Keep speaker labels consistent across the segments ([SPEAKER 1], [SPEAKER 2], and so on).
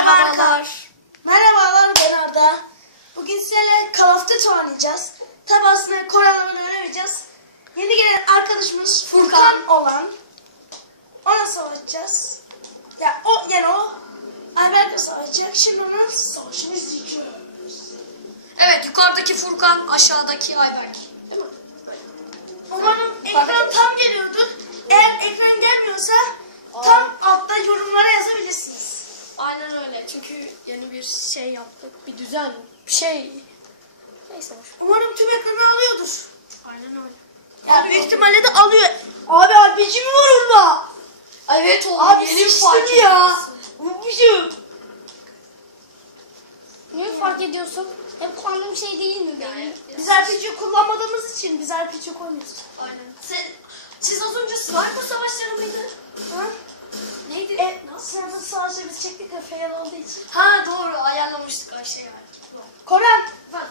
[SPEAKER 1] Merhabalar.
[SPEAKER 2] Merhabalar, ben Arda. Bugün sizlerle Call of Duty oynayacağız. Tabi aslında Kore'den oynamayacağız. Yeni gelen arkadaşımız Furkan olan. Ona savaşacağız. Ya o Albert'le savaşacak. Şimdi onun savaşını izleyeceğiz.
[SPEAKER 1] Evet, yukarıdaki Furkan, aşağıdaki Ayberk. Değil mi?
[SPEAKER 2] Umarım ekran tam geliyordur. Eğer ekran gelmiyorsa tam altta yorumlara yazabilirsiniz.
[SPEAKER 1] Aynen öyle. Çünkü yeni bir şey yaptık. Bir düzen, bir şey. Neyse boş.
[SPEAKER 2] Umarım tüm ekranı alıyordur.
[SPEAKER 1] Aynen öyle.
[SPEAKER 2] Ya büyük ihtimalle de alıyor. Abi RPG mi var onda?
[SPEAKER 1] Evet oğlum,
[SPEAKER 2] Abi
[SPEAKER 1] yeni
[SPEAKER 2] sıçtım
[SPEAKER 1] fark
[SPEAKER 2] ya.
[SPEAKER 1] ediyorsun.
[SPEAKER 2] Unutmuşum.
[SPEAKER 3] Niye fark ediyorsun? Hep kullandığım şey değil mi benim?
[SPEAKER 1] Yani,
[SPEAKER 2] Biz RPG kullanmadığımız için biz RPG koymuyoruz.
[SPEAKER 1] aynen. Siz az önce sniper savaşları mıydı?
[SPEAKER 2] Ha?
[SPEAKER 1] Neydi?
[SPEAKER 2] Sınıfın savaşı biz çektik de fail olduğu için.
[SPEAKER 1] Ha doğru, ayarlamıştık Ayşe yani.
[SPEAKER 2] Koran.
[SPEAKER 1] Ben.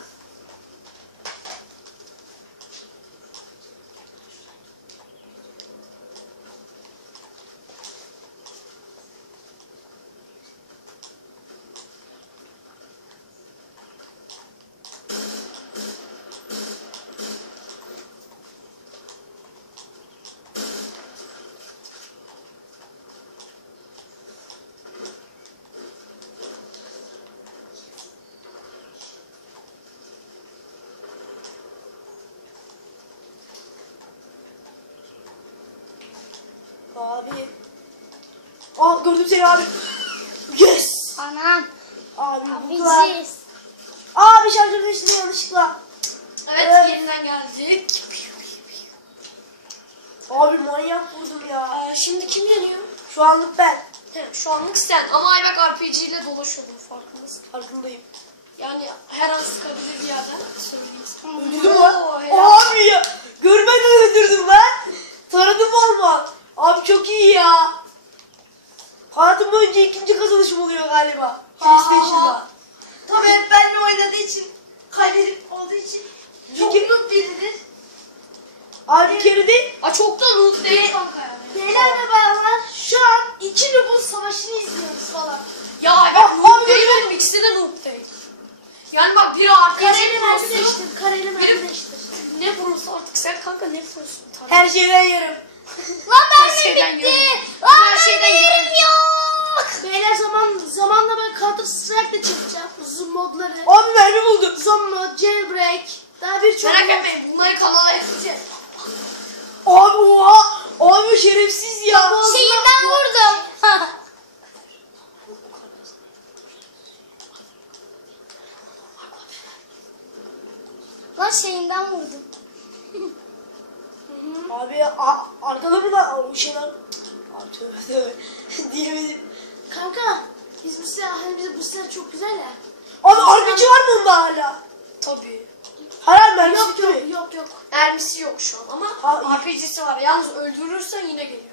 [SPEAKER 2] Abi. Aa gördüm seni abi. Yes.
[SPEAKER 3] Anam.
[SPEAKER 2] Abi mutlular.
[SPEAKER 3] Abiciz.
[SPEAKER 2] Abi şarjör değiştirdim yanlışlıkla.
[SPEAKER 1] Evet,
[SPEAKER 2] Evet.
[SPEAKER 1] yeniden geldik.
[SPEAKER 2] Abi manyak vurdum ya.
[SPEAKER 1] Şimdi kim yeniyor?
[SPEAKER 2] Şu anlık ben.
[SPEAKER 1] He, şu anlık sen ama Ayberk RPG ile dolaşıyordun, farkındasın.
[SPEAKER 2] Farkındayım.
[SPEAKER 1] Yani her an sıkabilir bir yerden söyleyeyim.
[SPEAKER 2] Öldürdün mü
[SPEAKER 1] Oo,
[SPEAKER 2] lan?
[SPEAKER 1] helal.
[SPEAKER 2] Abi ya. Görmeden öldürdüm lan. Taradım olmaz. Abi çok iyi ya. Hayatım boyunca ikinci kazanışım oluyor galiba. PlayStation'da. Tabii hep benimle oynadığı için, kaybedip olduğu için çok mutlu biridir. Abi bir kere değil.
[SPEAKER 1] Aa, çok da noob değil kanka yani.
[SPEAKER 2] Beyler ve bayanlar şu an iki nüfus savaşını izliyoruz falan.
[SPEAKER 1] Ya Ayberk
[SPEAKER 2] Abi,
[SPEAKER 1] noob değil
[SPEAKER 2] abi.
[SPEAKER 1] oğlum, ikisi de noob değil. Yani bak biri arkaya
[SPEAKER 2] Kareyle
[SPEAKER 1] çekmiyorsun.
[SPEAKER 2] merdileştir, kareyle
[SPEAKER 1] Biri
[SPEAKER 2] merdileştir.
[SPEAKER 1] ne vurursa artık sen kanka ne vurursun?
[SPEAKER 2] Her şeyden yerim.
[SPEAKER 3] Lan
[SPEAKER 1] Her
[SPEAKER 3] mermim
[SPEAKER 1] şeyden
[SPEAKER 3] bitti.
[SPEAKER 1] yiyorum.
[SPEAKER 3] Lan
[SPEAKER 1] Her şeyden
[SPEAKER 3] benim yerim yok.
[SPEAKER 2] Beyler zamanla ben Counter Strike'de çekeceğim. Uzun modları. Abi mermi buldum. Uzun mod, jailbreak. Daha birçok
[SPEAKER 1] Merak
[SPEAKER 2] mod.
[SPEAKER 1] etmeyin, bunları kanala ekleyeceğiz.
[SPEAKER 2] Abi oha. Abi şerefsiz ya.
[SPEAKER 3] Şeyinden vurdum. Lan şeyinden vurdum.
[SPEAKER 2] Abi arkada mı lan? O şey lan. Abi tövbe tövbe. Diyemedim. Kanka biz bu silah, hani bize bu silah çok güzel ya. Abi RPG var mı onda hala?
[SPEAKER 1] Tabii.
[SPEAKER 2] Hala mermi
[SPEAKER 3] Yok
[SPEAKER 2] bitti
[SPEAKER 3] yok
[SPEAKER 2] mi?
[SPEAKER 3] yok yok.
[SPEAKER 1] Mermisi yok şu an ama
[SPEAKER 2] Ha,
[SPEAKER 1] RPG'si var. Yalnız öldürürsen yine geliyor.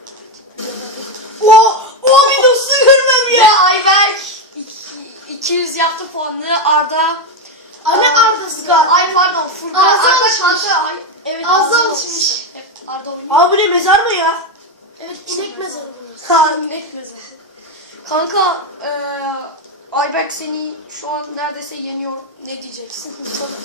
[SPEAKER 2] Abi nasıl görmem
[SPEAKER 1] Ve
[SPEAKER 2] ya?
[SPEAKER 1] Ayberk 200 yaptı puanını. Arda
[SPEAKER 2] Anne Arda'sı galiba.
[SPEAKER 1] Ay pardon, Furkan.
[SPEAKER 2] Ağzı
[SPEAKER 1] Arda
[SPEAKER 2] alışmış.
[SPEAKER 1] kanka. Ay, evet,
[SPEAKER 2] Ağzı
[SPEAKER 1] ağzı
[SPEAKER 2] alışmış.
[SPEAKER 1] Hep Arda oynuyor.
[SPEAKER 2] Abi bu ne mezar mı ya?
[SPEAKER 3] Evet
[SPEAKER 2] İnek mezarı
[SPEAKER 1] Ha, inek mezarı. Kanka Ayberk seni şu an neredeyse yeniyor. Ne diyeceksin?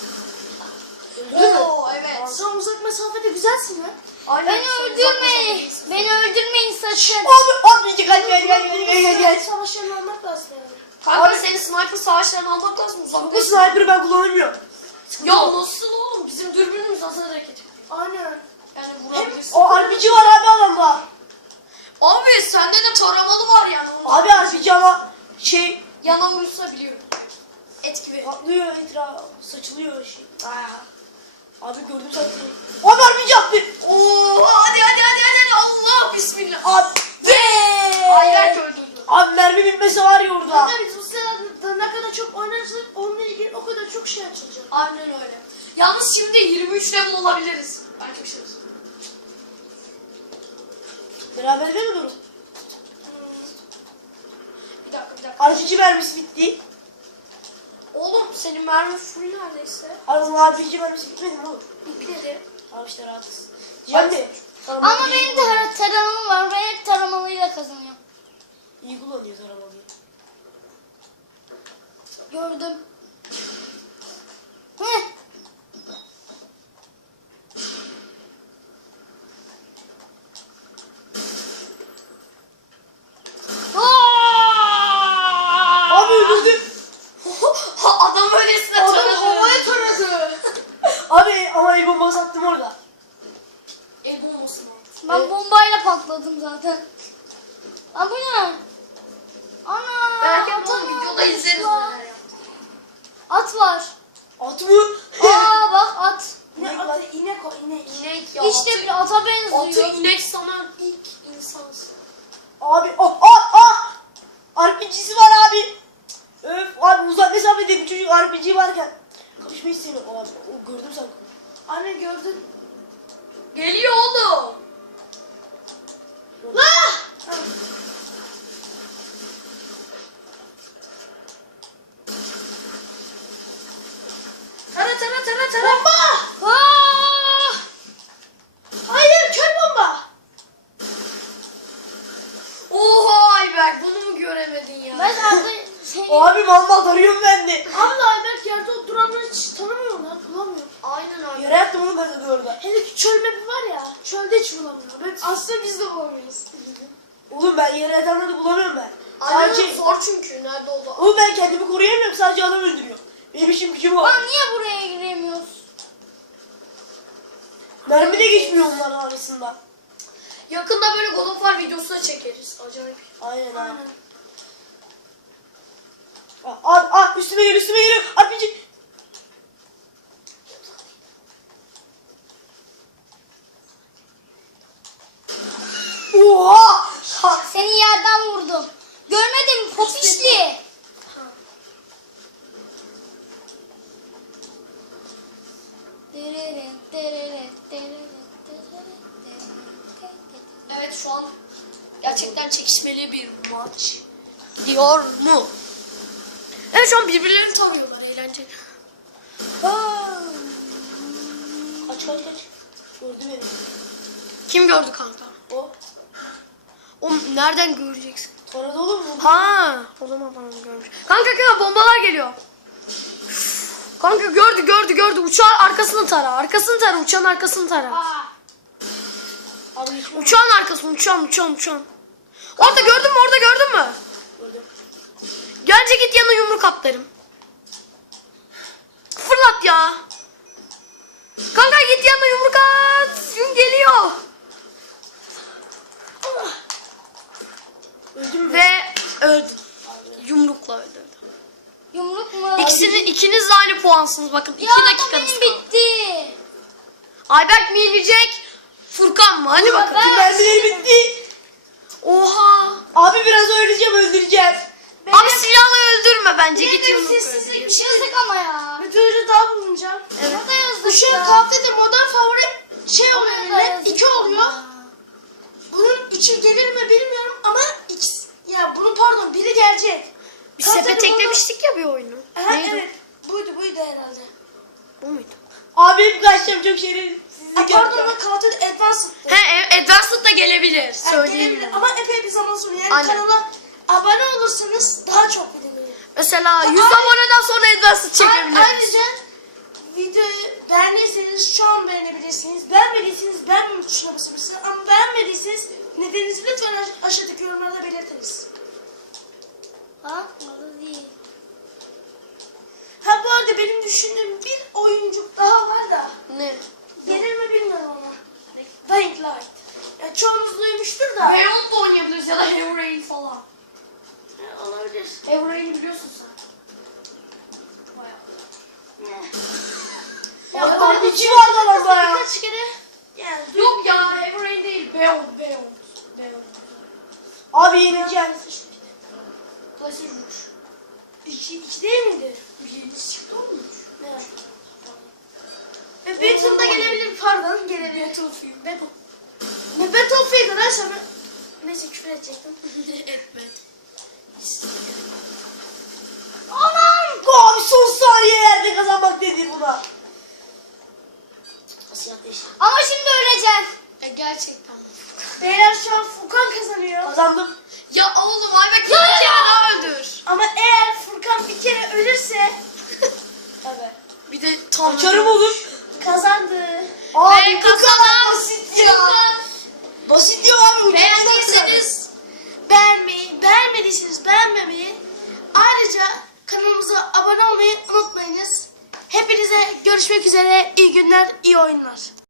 [SPEAKER 1] Oo evet.
[SPEAKER 2] Sen uzak mesafede güzelsin ya.
[SPEAKER 1] Aynen,
[SPEAKER 3] Beni
[SPEAKER 1] sen
[SPEAKER 3] öldürmeyin.
[SPEAKER 1] uzaklaşabilirsin.
[SPEAKER 3] Beni öldürmeyin sakın.
[SPEAKER 2] Abi gel. Savaşlarını almak lazım yani.
[SPEAKER 1] Kanka
[SPEAKER 2] Abi-
[SPEAKER 1] senin sniper savaşlarını almak lazım,
[SPEAKER 2] Bu
[SPEAKER 1] uzaklaşın.
[SPEAKER 2] sniper'ı ben kullanamıyorum.
[SPEAKER 1] Ya nasıl oğlum? Bizim dürbünümüz nasıl hareket ediyor?
[SPEAKER 2] Aynen.
[SPEAKER 1] Yani
[SPEAKER 2] Hem
[SPEAKER 1] vurabilirsin.
[SPEAKER 2] o RPG var abi adamda.
[SPEAKER 1] Abi sende de taramalı var yani. Onu
[SPEAKER 2] Abi RPG ama şey
[SPEAKER 1] yana vurursa biliyorum. Etki verir.
[SPEAKER 2] patlıyor etraf, saçılıyor şey. Abi gördüm sanki. Abi RPG yaptı.
[SPEAKER 1] Oo hadi Allah bismillah.
[SPEAKER 2] Abi.
[SPEAKER 1] Ayberk öldürdü.
[SPEAKER 2] Abi mermi bitmesi var ya orada.
[SPEAKER 3] Kanka biz bu sırada ne kadar çok oynarsak onunla ilgili o kadar çok şey açılacak.
[SPEAKER 1] Aynen öyle. Yalnız şimdi 23 level olabiliriz. Belki bir şey olsun.
[SPEAKER 2] Beraber mi durum?
[SPEAKER 1] Bir dakika.
[SPEAKER 2] RPG mermisi bitti.
[SPEAKER 1] Oğlum senin mermi full neredeyse.
[SPEAKER 2] Abi bu RPG mermisi bitmedi mi oğlum?
[SPEAKER 1] Bitmedi.
[SPEAKER 2] Abi işte rahatız. Şimdi.
[SPEAKER 3] Ama benim de taramam var. Ben hep taramalıyla kazanıyorum.
[SPEAKER 2] iyi kullanıyor arabayı.
[SPEAKER 4] Gördüm. Heh. Aa!
[SPEAKER 2] Abi öldürdü.
[SPEAKER 1] Adam öylesine
[SPEAKER 2] Adam
[SPEAKER 1] taradı.
[SPEAKER 2] havaya taradı. Abi ama el bombası attım orada.
[SPEAKER 1] El bombası mı?
[SPEAKER 4] Ben bombayla patladım zaten. Aa bu ne? Ana!
[SPEAKER 1] Belki
[SPEAKER 4] ata
[SPEAKER 1] bunu
[SPEAKER 4] ne
[SPEAKER 1] videoda
[SPEAKER 4] olmuş
[SPEAKER 1] izleriz
[SPEAKER 4] lan?
[SPEAKER 1] neler yaptı.
[SPEAKER 4] At var.
[SPEAKER 2] At mı?
[SPEAKER 4] Aa bak at.
[SPEAKER 3] Ne atı? İnek o inek.
[SPEAKER 1] İnek ya.
[SPEAKER 4] İşte bir ata benziyor.
[SPEAKER 1] Atı inek sanan ilk insansın.
[SPEAKER 2] Abi RPG'si var abi. Öf abi uzak mesafede bir çocuk RPG varken. Kapışmayı istemiyor abi. O gördüm sanki.
[SPEAKER 3] Anne gördün.
[SPEAKER 1] Geliyor oğlum. Tara.
[SPEAKER 3] Bomba!
[SPEAKER 4] Aa!
[SPEAKER 3] Hayır kör bomba.
[SPEAKER 1] Oha Ayberk bunu mu göremedin ya?
[SPEAKER 4] Ben arada seni...
[SPEAKER 2] Abi mal tarıyorum ben de.
[SPEAKER 3] Abla Ayberk yerde oturanları hiç tanımıyorlar. Bulamıyor.
[SPEAKER 1] Aynen abi.
[SPEAKER 2] Yere yattım onu ben de orada.
[SPEAKER 3] Hele ki çöl mapi var ya. Çölde hiç bulamıyor. Aslında biz de bulamıyoruz.
[SPEAKER 2] Oğlum ben yere yatanları bulamıyorum ben.
[SPEAKER 1] Aynen
[SPEAKER 2] Sadece...
[SPEAKER 1] zor çünkü nerede oldu?
[SPEAKER 2] Oğlum ben kendimi koruyamıyorum sadece adam öldürüyor. Benim işim gücüm o.
[SPEAKER 4] Lan niye buraya giremiyoruz?
[SPEAKER 2] Mermi de geçmiyor onların arasında.
[SPEAKER 1] Yakında böyle God of War videosu da çekeriz. Acayip.
[SPEAKER 2] Aynen abi. Abi üstüme geliyor. RPG. Oha!
[SPEAKER 4] Seni yerden vurdum. Görmedin mi? Popişli.
[SPEAKER 1] Evet şu an gerçekten çekişmeli bir maç. Diyor mu? Evet şu an birbirlerini tanıyorlar eğlenceli.
[SPEAKER 2] Kaç. Gördü beni.
[SPEAKER 1] Kim gördü kanka?
[SPEAKER 2] O.
[SPEAKER 1] O nereden göreceksin?
[SPEAKER 2] Taradı oğlum mu?
[SPEAKER 1] Ha, o zaman bana görmüş. Kanka bombalar geliyor. Kanka gördü. Uçağın arkasını tara. Uçağın arkasını tara.
[SPEAKER 4] Aa!
[SPEAKER 2] Abi geçmiyor.
[SPEAKER 1] Uçağın arkası, uçağın. Orada gördün mü?
[SPEAKER 2] Gördüm.
[SPEAKER 1] Gelince git yanına yumruk at derim. Fırlat ya. Kanka git yanına yumruk at. Yum geliyor.
[SPEAKER 2] Öldüm mü?
[SPEAKER 1] Ve öldü. Yumrukla öldürdü.
[SPEAKER 4] Yumruk mu?
[SPEAKER 1] İkiniz de aynı puansınız. Bakın 2
[SPEAKER 4] Ya ama
[SPEAKER 1] dakikanız
[SPEAKER 4] benim
[SPEAKER 1] kaldı.
[SPEAKER 4] bitti.
[SPEAKER 1] Ayberk mi yenecek? Furkan mı? Hadi bakalım.
[SPEAKER 4] ben-
[SPEAKER 2] Mermileri bitti.
[SPEAKER 1] Oha.
[SPEAKER 2] Abi biraz öldüreceğim.
[SPEAKER 1] Abi silahla öldürme bence. Git
[SPEAKER 3] Benim
[SPEAKER 1] yumrukla
[SPEAKER 3] sessizlik
[SPEAKER 1] öldür.
[SPEAKER 3] bir şey.
[SPEAKER 4] Yazık ama ya.
[SPEAKER 3] Bir duyuru daha bulunacağım.
[SPEAKER 1] Evet.
[SPEAKER 4] O da yazık
[SPEAKER 3] Bu şu
[SPEAKER 4] ya.
[SPEAKER 3] an kafede modern favori şey
[SPEAKER 4] O
[SPEAKER 3] oluyor
[SPEAKER 4] da
[SPEAKER 3] millet.
[SPEAKER 4] yazık
[SPEAKER 3] 2 oluyor.
[SPEAKER 4] ya.
[SPEAKER 3] Bunun içi gelir mi bilmiyorum ama ikisi, ya bunun pardon biri gelecek.
[SPEAKER 1] Biz
[SPEAKER 3] Kafede
[SPEAKER 1] sepet
[SPEAKER 3] modern-
[SPEAKER 1] eklemiştik ya bir oyunu.
[SPEAKER 3] Aha,
[SPEAKER 1] Neydi?
[SPEAKER 3] evet. Buydu herhalde.
[SPEAKER 1] Bu muydu?
[SPEAKER 2] Abi hep kaçacağım çok şerefsizlik
[SPEAKER 3] Pardon
[SPEAKER 2] yapacağım.
[SPEAKER 3] ama kafede Advanced'tı.
[SPEAKER 1] He, Advanced da gelebilir.
[SPEAKER 3] Yani
[SPEAKER 1] Söyleyeyim.
[SPEAKER 3] gelebilir
[SPEAKER 1] ben.
[SPEAKER 3] ama epey bir zaman sonra. Yani
[SPEAKER 1] Aynen.
[SPEAKER 3] kanala abone olursanız daha çok video gelir.
[SPEAKER 1] Mesela 100
[SPEAKER 3] Ay-
[SPEAKER 1] aboneden sonra Advanced çekebiliriz.
[SPEAKER 3] Ayrıca videoyu beğendiyseniz şu an beğenebilirsiniz. Beğenmediyseniz beğenmeme tuşuna basabilirsiniz. Ama beğenmediyseniz nedeninizi lütfen aşağıdaki yorumlarda belirtiniz.
[SPEAKER 4] Ha? Orada değil.
[SPEAKER 3] Ha bu arada benim düşündüğüm bir oyuncuk daha var da
[SPEAKER 1] Ne?
[SPEAKER 3] gelir mi bilmiyorum ama. Dying Light. Ya çoğunuz duymuştur da.
[SPEAKER 1] Beyond da oynayabiliriz ya da Heavy Rain falan.
[SPEAKER 3] Olabilir.
[SPEAKER 1] Heavy Rain'i biliyorsun sen.
[SPEAKER 3] Ya
[SPEAKER 2] RPG var da orada ya.
[SPEAKER 3] birkaç kere. Yani
[SPEAKER 1] Yok ya Heavy Rain değil. Beyond.
[SPEAKER 2] Abi yenileceğim.
[SPEAKER 1] PlayStation 3.
[SPEAKER 3] 2 değil miydi?
[SPEAKER 1] Yenisi çıktı olmuş.
[SPEAKER 3] Evet. Battle'da gelebilir pardon gelebilir.
[SPEAKER 1] Battlefield.
[SPEAKER 3] Ne Battlefield arkadaşlar ben... Neyse küfür edecektim.
[SPEAKER 1] Etme.
[SPEAKER 2] Anam! Abi son saniyelerde kazanmak dedi buna. Siyah değişti.
[SPEAKER 4] Ama şimdi öleceğim.
[SPEAKER 1] Gerçekten.
[SPEAKER 3] Beyler şu an Furkan kazanıyor.
[SPEAKER 2] Kazandım.
[SPEAKER 1] Ya oğlum Ayberk bir kere daha öldür.
[SPEAKER 3] Ama eğer Furkan bir kere ölürse
[SPEAKER 2] Açarım oğlum.
[SPEAKER 3] Kazandı.
[SPEAKER 2] Abi
[SPEAKER 1] Ve
[SPEAKER 2] bu kadar
[SPEAKER 1] kazanan
[SPEAKER 2] basit ya. Basit ya abi.
[SPEAKER 3] Beğendiyseniz beğenmeyi, beğenmediyseniz beğenmemeyi, ayrıca kanalımıza abone olmayı unutmayınız. Hepinize görüşmek üzere. İyi günler, iyi oyunlar.